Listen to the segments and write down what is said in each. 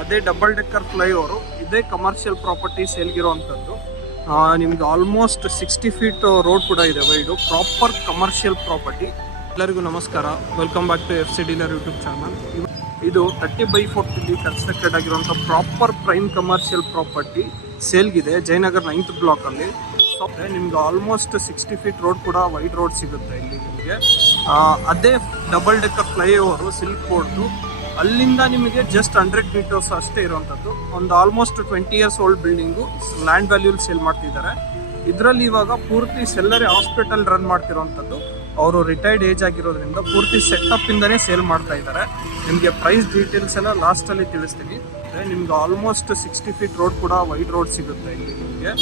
ಅದೇ double decker flyover ಇದೇ commercial property ಸೇಲ್ಗಿರೋವಂಥದ್ದು. ನಿಮ್ಗೆ ಆಲ್ಮೋಸ್ಟ್ 60 ಫೀಟ್ ರೋಡ್ ಕೂಡ ಇದೆ ವೈಡು, ಪ್ರಾಪರ್ ಕಮರ್ಷಿಯಲ್ ಪ್ರಾಪರ್ಟಿ. ಎಲ್ಲರಿಗೂ ನಮಸ್ಕಾರ, welcome back to FC dealer YouTube channel. ಇದು 30/40 ಕನ್ಸ್ಟ್ರಕ್ಟೆಡ್ ಆಗಿರುವಂಥ ಪ್ರಾಪರ್ ಪ್ರೈಮ್ ಕಮರ್ಷಿಯಲ್ ಪ್ರಾಪರ್ಟಿ ಸೇಲ್ಗಿದೆ ಜಯನಗರ್ 9th ಬ್ಲಾಕಲ್ಲಿ. ನಿಮ್ಗೆ ಆಲ್ಮೋಸ್ಟ್ 60 ಫೀಟ್ ರೋಡ್ ಕೂಡ ವೈಡ್ ರೋಡ್ ಸಿಗುತ್ತೆ ಇಲ್ಲಿ ನಿಮಗೆ. ಅದೇ ಡಬಲ್ ಡೆಕ್ಕರ್ ಫ್ಲೈಓವರು ಸಿಲ್ಕ್ ಬೋರ್ಡ್ದು ಅಲ್ಲಿಂದ ನಿಮಗೆ ಜಸ್ಟ್ 100 ಮೀಟರ್ಸ್ ಅಷ್ಟೇ ಇರುವಂಥದ್ದು. ಒಂದು almost 20 years old building land ವ್ಯಾಲ್ಯೂಲ್ ಸೇಲ್ ಮಾಡ್ತಿದ್ದಾರೆ. ಇದರಲ್ಲಿ ಇವಾಗ ಪೂರ್ತಿ ಸೆಲ್ಲರಿ ಹಾಸ್ಪಿಟಲ್ ರನ್ ಮಾಡ್ತಿರೋವಂಥದ್ದು. ಅವರು ರಿಟೈರ್ಡ್ ಏಜ್ ಆಗಿರೋದ್ರಿಂದ ಪೂರ್ತಿ ಸೆಟಪ್ ಇಂದನೇ ಸೇಲ್ ಮಾಡ್ತಾ ಇದ್ದಾರೆ. ನಿಮಗೆ ಪ್ರೈಸ್ ಡೀಟೇಲ್ಸ್ ಎಲ್ಲ ಲಾಸ್ಟಲ್ಲಿ ತಿಳಿಸ್ತೀನಿ. ನಿಮ್ಗೆ ಆಲ್ಮೋಸ್ಟ್ 60 ಫೀಟ್ ರೋಡ್ ಕೂಡ ವೈಡ್ ರೋಡ್ ಸಿಗುತ್ತೆ ಇಲ್ಲಿ ನಿಮಗೆ.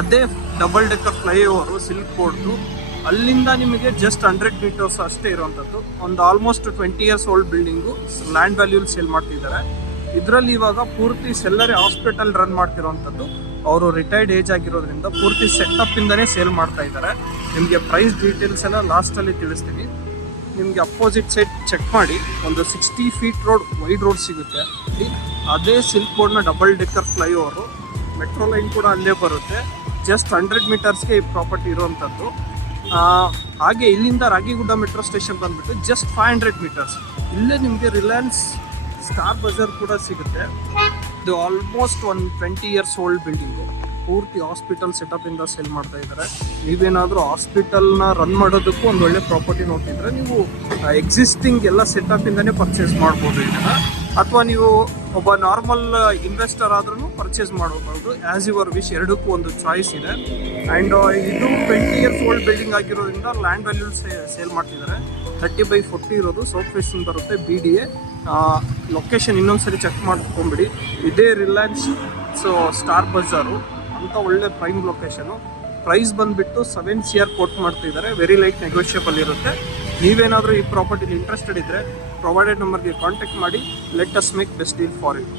ಅದೇ ಡಬಲ್ ಡೆಕ್ಕರ್ ಫ್ಲೈಓವರು ಸಿಲ್ಕ್ ಬೋರ್ಡ್ದು ಅಲ್ಲಿಂದ ನಿಮಗೆ ಜಸ್ಟ್ 100 ಮೀಟರ್ಸ್ ಅಷ್ಟೇ ಇರುವಂಥದ್ದು. ಒಂದು almost 20 years old building land ವ್ಯಾಲ್ಯೂಲ್ ಸೇಲ್ ಮಾಡ್ತಿದ್ದಾರೆ. ಇದರಲ್ಲಿ ಇವಾಗ ಪೂರ್ತಿ ಸೆಲ್ಲರಿ ಹಾಸ್ಪಿಟಲ್ ರನ್ ಮಾಡ್ತಿರೋವಂಥದ್ದು. ಅವರು ರಿಟೈರ್ಡ್ ಏಜ್ ಆಗಿರೋದ್ರಿಂದ ಪೂರ್ತಿ ಸೆಟಪ್ ಇಂದನೇ ಸೇಲ್ ಮಾಡ್ತಾ ಇದ್ದಾರೆ. ನಿಮಗೆ ಪ್ರೈಸ್ ಡೀಟೇಲ್ಸ್ ಎಲ್ಲ ಲಾಸ್ಟಲ್ಲಿ ತಿಳಿಸ್ತೀನಿ. ನಿಮಗೆ ಅಪೋಸಿಟ್ ಸೈಡ್ ಚೆಕ್ ಮಾಡಿ ಒಂದು 60 ಫೀಟ್ ರೋಡ್ ವೈಡ್ ರೋಡ್ ಸಿಗುತ್ತೆ. ಅದೇ ಸಿಲ್ಕ್ ಬೋರ್ಡ್ನ double decker flyover, metro line ಕೂಡ ಅಲ್ಲೇ ಬರುತ್ತೆ. ಜಸ್ಟ್ 100 ಮೀಟರ್ಸ್ಗೆ ಈ ಪ್ರಾಪರ್ಟಿ ಇರುವಂಥದ್ದು. ಹಾಗೆ ಇಲ್ಲಿಂದ ರಾಗಿಗುಡ್ಡ ಮೆಟ್ರೋ ಸ್ಟೇಷನ್ ಬಂದುಬಿಟ್ಟು ಜಸ್ಟ್ 500 ಮೀಟರ್ಸ್. ಇಲ್ಲೇ ನಿಮಗೆ ರಿಲಯನ್ಸ್ ಸ್ಟಾರ್ ಬಜಾರ್ ಕೂಡ ಸಿಗುತ್ತೆ. ಇದು ಆಲ್ಮೋಸ್ಟ್ ಒಂದು 20 ಇಯರ್ಸ್ ಓಲ್ಡ್ ಬಿಲ್ಡಿಂಗು, ಪೂರ್ತಿ ಹಾಸ್ಪಿಟಲ್ ಸೆಟಪ್ ಇಂದ ಸೇಲ್ ಮಾಡ್ತಾ ಇದ್ದಾರೆ. ನೀವೇನಾದರೂ ಹಾಸ್ಪಿಟಲ್ನ ರನ್ ಮಾಡೋದಕ್ಕೂ ಒಂದು ಒಳ್ಳೆ ಪ್ರಾಪರ್ಟಿ ನೋಡ್ತಿದ್ರೆ ನೀವು ಎಕ್ಸಿಸ್ಟಿಂಗ್ ಎಲ್ಲ ಸೆಟಪ್ ಇಂದನೇ ಪರ್ಚೇಸ್ ಮಾಡ್ಬೋದು ಇದನ್ನು. ಅಥವಾ ನೀವು ಒಬ್ಬ ನಾರ್ಮಲ್ ಇನ್ವೆಸ್ಟರ್ ಆದ್ರೂ ಪರ್ಚೇಸ್ ಮಾಡಬಹುದು. ಆ್ಯಸ್ ಯುವರ್ ವಿಶ್, ಎರಡಕ್ಕೂ ಒಂದು ಚಾಯ್ಸ್ ಇದೆ. ಆ್ಯಂಡ್ ಇದು 20 ಇಯರ್ಸ್ ಓಲ್ಡ್ ಬಿಲ್ಡಿಂಗ್ ಆಗಿರೋದ್ರಿಂದ ಲ್ಯಾಂಡ್ ವ್ಯಾಲ್ಯೂ ಸೇಲ್ ಮಾಡ್ತಿದ್ದಾರೆ. 30/40 ಇರೋದು, ಸೌತ್ ಫೇಸಿಂಗ್ ಬರುತ್ತೆ, BDA. ಲೊಕೇಶನ್ ಇನ್ನೊಂದ್ಸರಿ ಚೆಕ್ ಮಾಡ್ಕೊಂಬಿಡಿ. ಇದೇ ರಿಲಯನ್ಸ್ ಸ್ಟಾರ್ ಬಜಾರು ಅಂತ ಒಳ್ಳೆ ಪ್ರೈಮ್ ಲೊಕೇಶನು. ಪ್ರೈಸ್ ಬಂದುಬಿಟ್ಟು 7 CR ಕೋಟ್ ಮಾಡ್ತಿದ್ದಾರೆ. ವೆರಿ ಲೈಟ್ ನೆಗೋಷಿಯಬಲ್ ಇರುತ್ತೆ. ನೀವೇನಾದರೂ ಈ ಪ್ರಾಪರ್ಟಿಲಿ ಇಂಟ್ರೆಸ್ಟೆಡ್ ಇದ್ದರೆ ಪ್ರೊವೈಡೆಡ್ ನಂಬರ್ಗೆ ಕಾಂಟ್ಯಾಕ್ಟ್ ಮಾಡಿ. Let us make best deal for it.